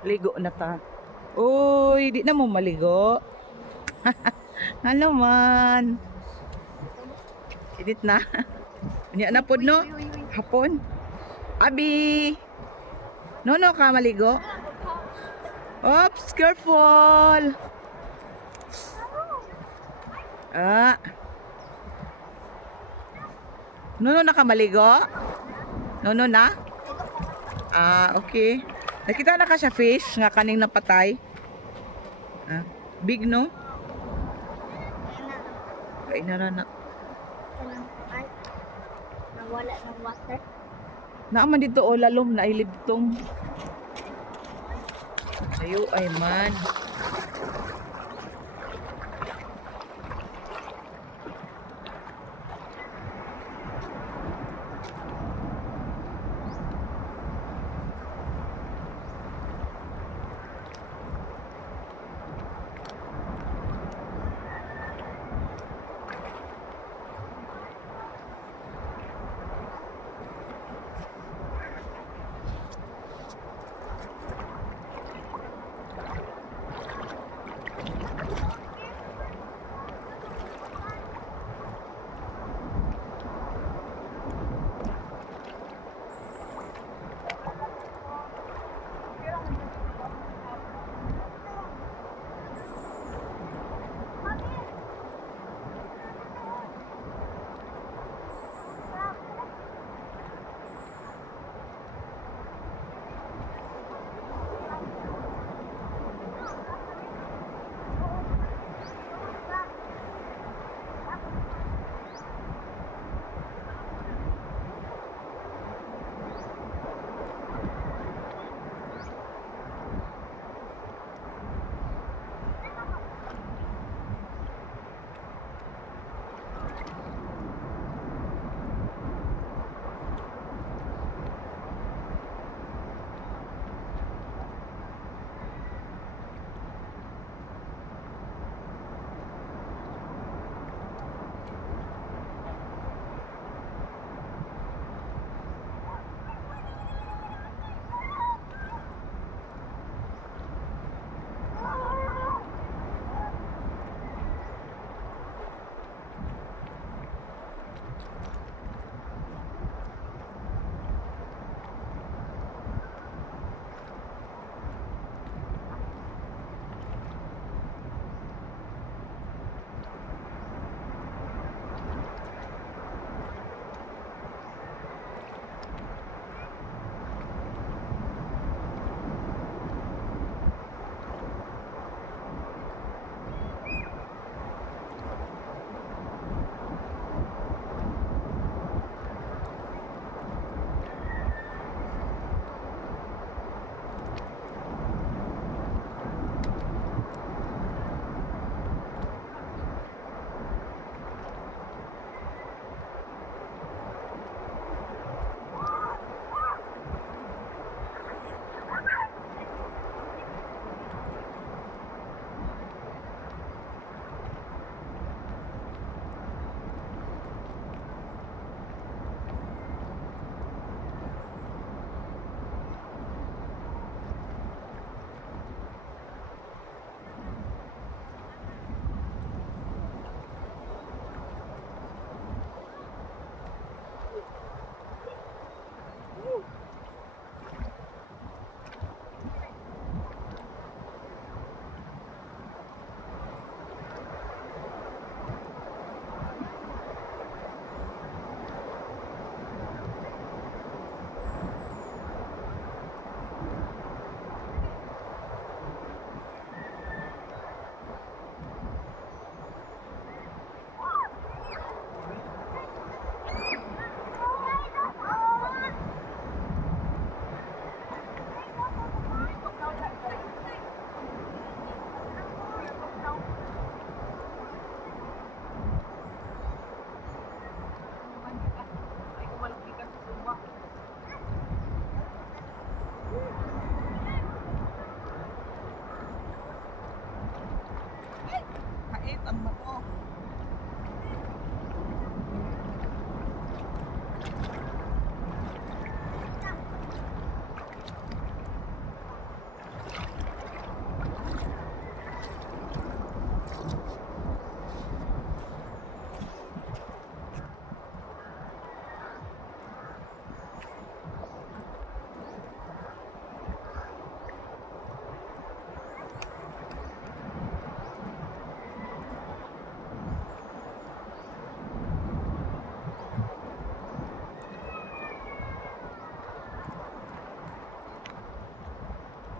Ligo na ta. Uy, di na mo maligo. Ano man. Edit na. Unya na pod no? Hapon. Abi. No ka maligo. Oops, careful. Ah. No na ka maligo? No na? Ah, okay. Nakita na ka siya fish nga kaning napatay. Ah, big no? Kain na na. Nawala ng water. Naaman dito o lalom na ilibtong. Ayo ay man.